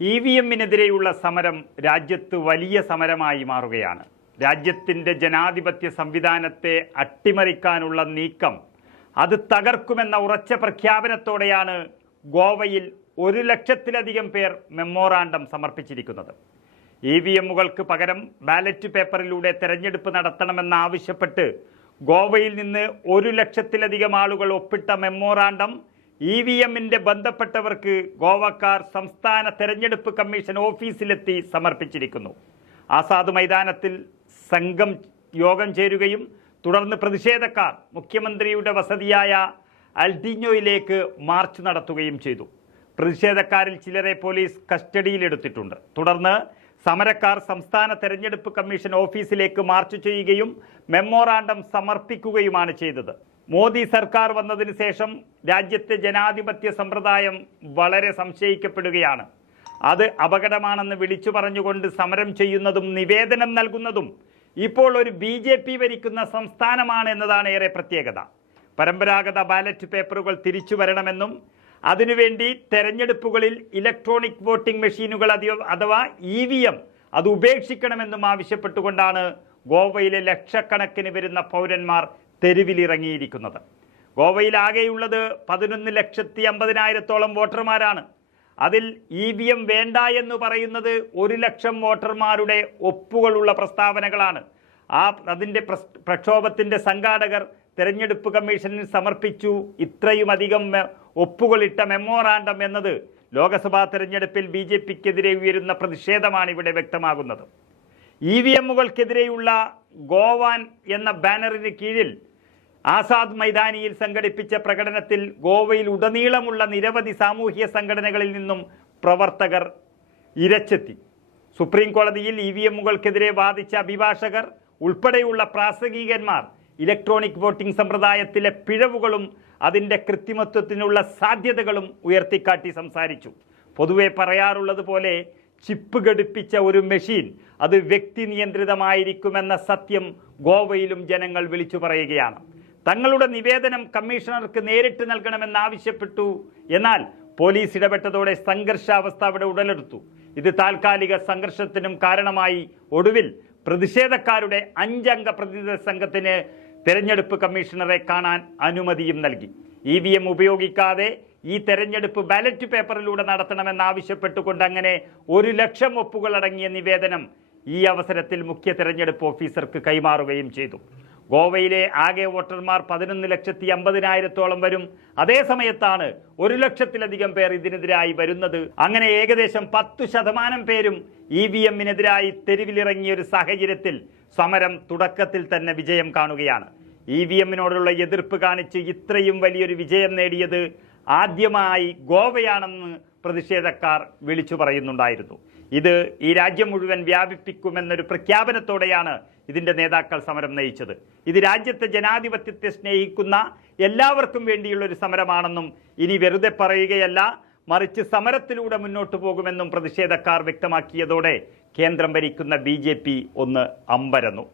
EVMിനെതിരെയുള്ള സമരം രാജ്യത്ത് വലിയ സമരമായി മാറുകയാണ്. രാജ്യത്തിൻ്റെ ജനാധിപത്യ സംവിധാനത്തെ അട്ടിമറിക്കാനുള്ള നീക്കം അത് തകർക്കുമെന്ന ഉറച്ച പ്രഖ്യാപനത്തോടെയാണ് ഗോവയിൽ 1 ലക്ഷത്തിലധികം പേർ മെമ്മോറാണ്ടം സമർപ്പിച്ചിരിക്കുന്നത്. EVMകൾക്ക് പകരം ബാലറ്റ് പേപ്പറിലൂടെ തെരഞ്ഞെടുപ്പ് നടത്തണമെന്നാവശ്യപ്പെട്ട് ഗോവയിൽ നിന്ന് 1 ലക്ഷത്തിലധികം ആളുകൾ ഒപ്പിട്ട മെമ്മോറാണ്ടം EVMിൻ്റെ ബന്ധപ്പെട്ടവർക്ക് ഗോവക്കാർ സംസ്ഥാന തെരഞ്ഞെടുപ്പ് കമ്മീഷൻ ഓഫീസിലെത്തി സമർപ്പിച്ചിരിക്കുന്നു. ആസാദ് മൈതാനത്തിൽ സംഘം യോഗം ചേരുകയും തുടർന്ന് പ്രതിഷേധക്കാർ മുഖ്യമന്ത്രിയുടെ വസതിയായ അൽഡിഞ്ഞോയിലേക്ക് മാർച്ച് നടത്തുകയും ചെയ്തു. പ്രതിഷേധക്കാരിൽ ചിലരെ പോലീസ് കസ്റ്റഡിയിലെടുത്തിട്ടുണ്ട്. തുടർന്ന് സമരക്കാർ സംസ്ഥാന തെരഞ്ഞെടുപ്പ് കമ്മീഷൻ ഓഫീസിലേക്ക് മാർച്ച് ചെയ്യുകയും മെമ്മോറാണ്ടം സമർപ്പിക്കുകയുമാണ് ചെയ്തത്. മോദി സർക്കാർ വന്നതിന് ശേഷം രാജ്യത്തെ ജനാധിപത്യ സമ്പ്രദായം വളരെ സംശയിക്കപ്പെടുകയാണ്. അത് അപകടമാണെന്ന് വിളിച്ചു പറഞ്ഞുകൊണ്ട് സമരം ചെയ്യുന്നതും നിവേദനം നൽകുന്നതും ഇപ്പോൾ ഒരു BJP ഭരിക്കുന്ന സംസ്ഥാനമാണ് എന്നതാണ് ഏറെ പ്രത്യേകത. പരമ്പരാഗത ബാലറ്റ് പേപ്പറുകൾ തിരിച്ചു വരണമെന്നും അതിനുവേണ്ടി തെരഞ്ഞെടുപ്പുകളിൽ ഇലക്ട്രോണിക് വോട്ടിംഗ് മെഷീനുകൾ അഥവാ EVM അത് ഉപേക്ഷിക്കണമെന്നും ആവശ്യപ്പെട്ടുകൊണ്ടാണ് ഗോവയിലെ ലക്ഷക്കണക്കിന് വരുന്ന പൗരന്മാർ തെരുവിലിറങ്ങിയിരിക്കുന്നത്. ഗോവയിൽ ആകെയുള്ളത് 11,50,000 വോട്ടർമാരാണ്. അതിൽ EVM വേണ്ട എന്ന് പറയുന്നത് 1 ലക്ഷം വോട്ടർമാരുടെ ഒപ്പുകളുള്ള പ്രസ്താവനകളാണ്. അതിൻ്റെ പ്രക്ഷോഭത്തിൻ്റെ സംഘാടകർ തെരഞ്ഞെടുപ്പ് കമ്മീഷനിൽ സമർപ്പിച്ചു ഇത്രയുമധികം ഒപ്പുകളിട്ട മെമ്മോറാണ്ടം എന്നത് ലോക്സഭാ തെരഞ്ഞെടുപ്പിൽ BJPക്കെതിരെ ഉയരുന്ന പ്രതിഷേധമാണ് ഇവിടെ വ്യക്തമാകുന്നത്. EVMകൾക്കെതിരെയുള്ള ഗോവാൻ എന്ന ബാനറിന് കീഴിൽ ആസാദ് മൈതാനിയിൽ സംഘടിപ്പിച്ച പ്രകടനത്തിൽ ഗോവയിൽ ഉടനീളമുള്ള നിരവധി സാമൂഹ്യ സംഘടനകളിൽ നിന്നും പ്രവർത്തകർ ഇരച്ചെത്തി. സുപ്രീം കോടതിയിൽ EVMകൾക്കെതിരെ വാദിച്ച അഭിഭാഷകർ ഉൾപ്പെടെയുള്ള പ്രാസംഗികന്മാർ ഇലക്ട്രോണിക് വോട്ടിംഗ് സമ്പ്രദായത്തിലെ പിഴവുകളും അതിൻ്റെ കൃത്രിമത്വത്തിനുള്ള സാധ്യതകളും ഉയർത്തിക്കാട്ടി സംസാരിച്ചു. പൊതുവെ പറയാറുള്ളത് പോലെ ചിപ്പ് ഘടിപ്പിച്ച ഒരു മെഷീൻ അത് വ്യക്തി നിയന്ത്രിതമായിരിക്കുമെന്ന സത്യം ഗോവയിലും ജനങ്ങൾ വിളിച്ചു പറയുകയാണ്. തങ്ങളുടെ നിവേദനം കമ്മീഷണർക്ക് നേരിട്ട് നൽകണമെന്നാവശ്യപ്പെട്ടു. എന്നാൽ പോലീസ് ഇടപെട്ടതോടെ സംഘർഷാവസ്ഥ അവിടെ ഉടലെടുത്തു. ഇത് താൽക്കാലിക സംഘർഷത്തിനും കാരണമായി. ഒടുവിൽ പ്രതിഷേധക്കാരുടെ 5 അംഗ പ്രതിനിധി സംഘത്തിന് തെരഞ്ഞെടുപ്പ് കമ്മീഷണറെ കാണാൻ അനുമതിയും നൽകി. EVM ഉപയോഗിക്കാതെ ഈ തെരഞ്ഞെടുപ്പ് ബാലറ്റ് പേപ്പറിലൂടെ നടത്തണമെന്നാവശ്യപ്പെട്ടുകൊണ്ട് അങ്ങനെ 1 ലക്ഷം ഒപ്പുകൾ അടങ്ങിയ നിവേദനം ഈ അവസരത്തിൽ മുഖ്യ തെരഞ്ഞെടുപ്പ് ഓഫീസർക്ക് കൈമാറുകയും ചെയ്തു. ഗോവയിലെ ആകെ വോട്ടർമാർ 11,50,000 വരും. അതേ സമയത്താണ് 1 ലക്ഷത്തിലധികം പേർ ഇതിനെതിരായി വരുന്നത്. അങ്ങനെ ഏകദേശം 10% പേരും EVMനെതിരായി തെരുവിലിറങ്ങിയ ഒരു സാഹചര്യത്തിൽ സമരം തുടക്കത്തിൽ തന്നെ വിജയം കാണുകയാണ്. EVMനോടുള്ള എതിർപ്പ് കാണിച്ച് ഇത്രയും വലിയൊരു വിജയം നേടിയത് ആദ്യമായി ഗോവയാണെന്ന് പ്രതിഷേധക്കാർ വിളിച്ചു പറയുന്നുണ്ടായിരുന്നു. ഇത് ഈ രാജ്യം മുഴുവൻ വ്യാപിപ്പിക്കുമെന്നൊരു പ്രഖ്യാപനത്തോടെയാണ് ഇതിൻ്റെ നേതാക്കൾ സമരം നയിച്ചത്. ഇത് രാജ്യത്തെ ജനാധിപത്യത്തെ സ്നേഹിക്കുന്ന എല്ലാവർക്കും വേണ്ടിയുള്ളൊരു സമരമാണെന്നും ഇനി വെറുതെ പറയുകയല്ല, മറിച്ച് സമരത്തിലൂടെ മുന്നോട്ട് പോകുമെന്നും പ്രതിഷേധക്കാർ വ്യക്തമാക്കിയതോടെ കേന്ദ്രം ഭരിക്കുന്ന BJP ഒന്ന് അമ്പരന്നു.